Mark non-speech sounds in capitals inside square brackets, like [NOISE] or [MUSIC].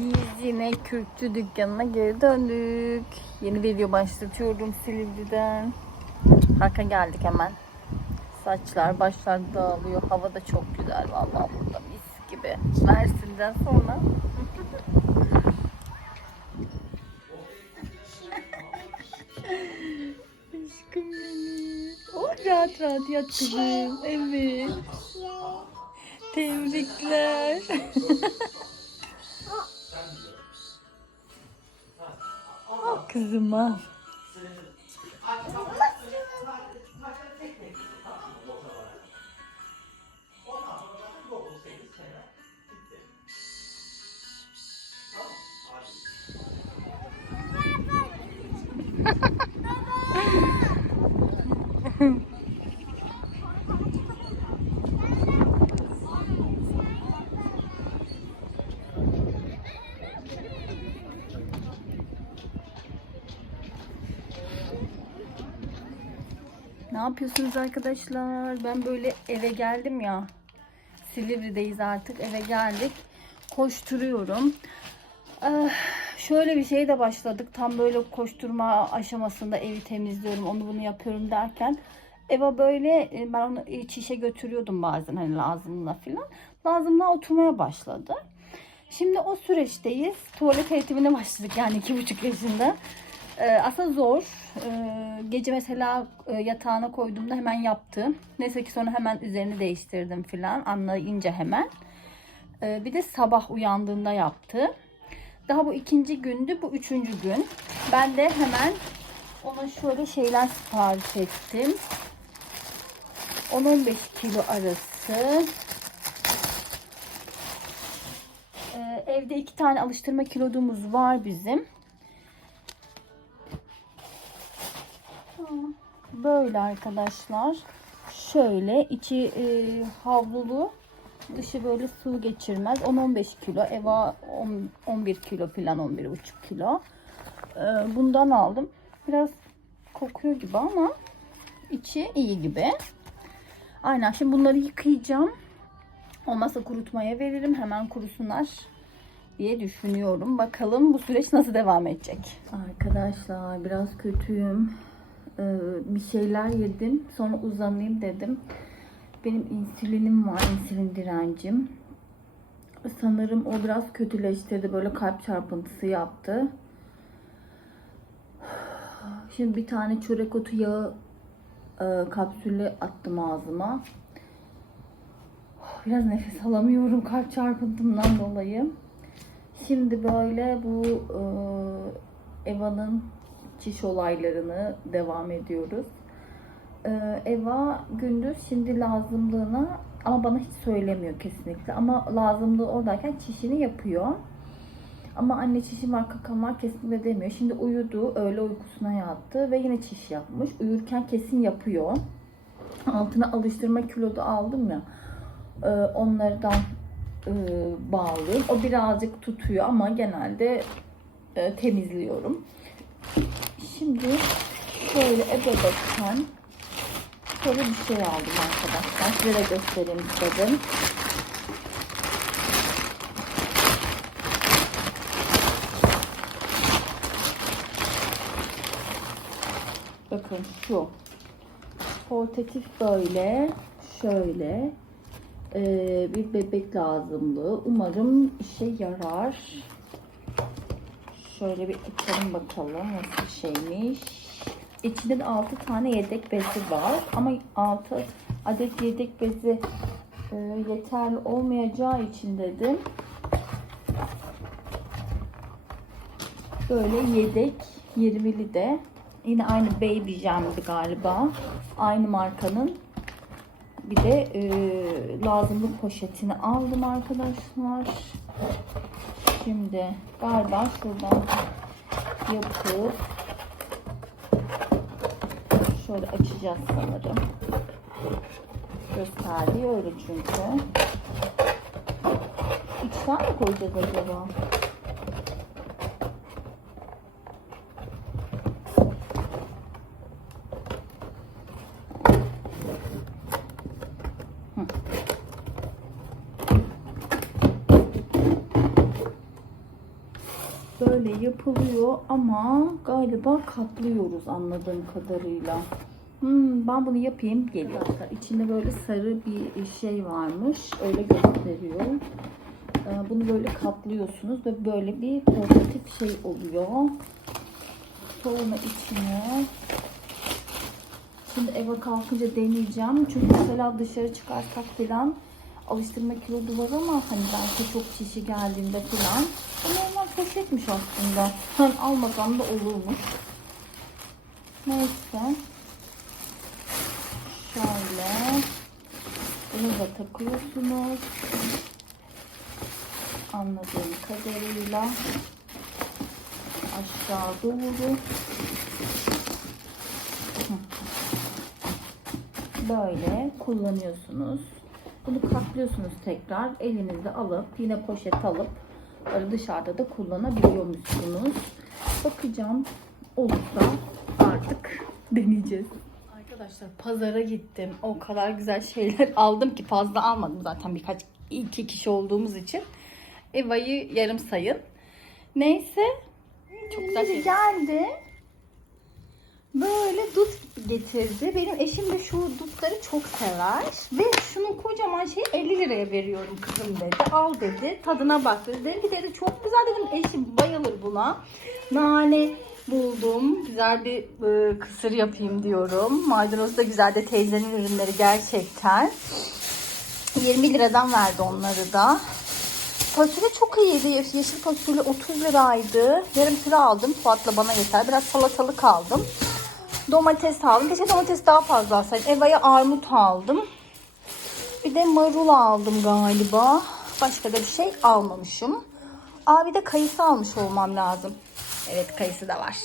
Biz yine Kürkçü dükkanına geri döndük. Yeni video başlatıyorum Silivri'den. Parka geldik hemen. Saçlar, başlar dağılıyor. Hava da çok güzel vallahi burada mis gibi. Mersin'den sonra. [LAUGHS] Aşkım benim. Oh rahat rahat yat kızım. Evet. Tebrikler. [LAUGHS] kızım al. Yapıyorsunuz arkadaşlar? Ben böyle eve geldim ya. Silivri'deyiz artık. Eve geldik. Koşturuyorum. Eh, şöyle bir şeye de başladık. Tam böyle koşturma aşamasında evi temizliyorum. Onu bunu yapıyorum derken Eva böyle e, ben onu iç işe götürüyordum bazen hani lazımla filan. Lazımla oturmaya başladı. Şimdi o süreçteyiz. Tuvalet eğitimine başladık yani iki buçuk yaşında. Ee, aslında zor. Ee, gece mesela e, yatağına koyduğumda hemen yaptı. Neyse ki sonra hemen üzerini değiştirdim filan. Anlayınca hemen. Ee, bir de sabah uyandığında yaptı. Daha bu ikinci gündü. Bu üçüncü gün. Ben de hemen ona şöyle şeyler sipariş ettim. 10-15 kilo arası. Evde iki tane alıştırma kilodumuz var bizim. Böyle arkadaşlar. Şöyle içi e, havlulu dışı böyle su geçirmez. 10-15 kilo. Eva 10, 11 kilo falan 11,5 kilo. E, bundan aldım. Biraz kokuyor gibi ama içi iyi gibi. Aynen şimdi bunları yıkayacağım. Olmazsa kurutmaya veririm. Hemen kurusunlar diye düşünüyorum. Bakalım bu süreç nasıl devam edecek. Arkadaşlar biraz kötüyüm. Ee, bir şeyler yedim. Sonra uzanayım dedim. Benim insülinim var. insülin direncim. Sanırım o biraz kötüleştirdi. Böyle kalp çarpıntısı yaptı. Şimdi bir tane çörek otu yağı e, kapsülü attım ağzıma. Biraz nefes [LAUGHS] alamıyorum kalp çarpıntımdan dolayı. Şimdi böyle bu e, Eva'nın çiş olaylarını devam ediyoruz. Ee, Eva gündüz şimdi lazımlığına ama bana hiç söylemiyor kesinlikle. Ama lazımlığı oradayken çişini yapıyor. Ama anne çişim var kakam kesinlikle demiyor. Şimdi uyudu öğle uykusuna yattı ve yine çiş yapmış. Uyurken kesin yapıyor. Altına alıştırma kilodu aldım ya. E, onlardan e, bağlıyorum. O birazcık tutuyor ama genelde e, temizliyorum. Şimdi şöyle ebedekten şöyle bir şey aldım arkadaşlar. Size de göstereyim istedim. Bakın şu. Portatif böyle. Şöyle. Ee, bir bebek lazımlığı. Umarım işe yarar. Şöyle bir açalım bakalım nasıl şeymiş. İçinde de 6 tane yedek bezi var. Ama 6 adet yedek bezi e, yeterli olmayacağı için dedim. Böyle yedek 20'li de. Yine aynı Baby Jam'di galiba. Aynı markanın. Bir de e, lazımlık poşetini aldım arkadaşlar. Şimdi galiba şuradan yapıp şöyle açacağız sanırım. Gösterdiği öyle çünkü. İçten mi koyacağız acaba? Böyle yapılıyor ama galiba katlıyoruz anladığım kadarıyla. Hmm, ben bunu yapayım geliyor. İçinde böyle sarı bir şey varmış. Öyle gösteriyor. Ee, Bunu böyle katlıyorsunuz ve böyle bir portatif şey oluyor. Sonra içine Şimdi eve kalkınca deneyeceğim. Çünkü mesela dışarı çıkarsak falan alıştırma kilodu var ama hani belki çok kişi geldiğinde falan. Normal poşetmiş aslında. Hani almasam da olurmuş. Neyse. Şöyle. Bunu da takıyorsunuz. Anladığım kadarıyla aşağı doğru. böyle kullanıyorsunuz. Bunu katlıyorsunuz tekrar. Elinizde alıp yine poşet alıp böyle dışarıda da kullanabiliyormuşsunuz. Bakacağım olursa artık [LAUGHS] deneyeceğiz. Arkadaşlar pazara gittim. O kadar güzel şeyler [LAUGHS] aldım ki fazla almadım zaten birkaç iki kişi olduğumuz için. Eva'yı yarım sayın. Neyse. Çok güzel şey geldi. Böyle dut getirdi. Benim eşim de şu dutları çok sever. Ve şunun kocaman şeyi 50 liraya veriyorum kızım dedi. Al dedi. Tadına bak dedi. Dedim ki dedi çok güzel dedim. Eşim bayılır buna. Nane buldum. Güzel bir e, kısır yapayım diyorum. Maydanoz da güzel de teyzenin ürünleri gerçekten. 20 liradan verdi onları da. Fasulye çok iyiydi. Yeşil fasulye 30 liraydı. Yarım kilo aldım. Fuat'la bana yeter. Biraz salatalık aldım. Domates aldım. Keşke domates daha fazla alsaydım. Eva'ya armut aldım. Bir de marul aldım galiba. Başka da bir şey almamışım. Aa bir de kayısı almış olmam lazım. Evet kayısı da var.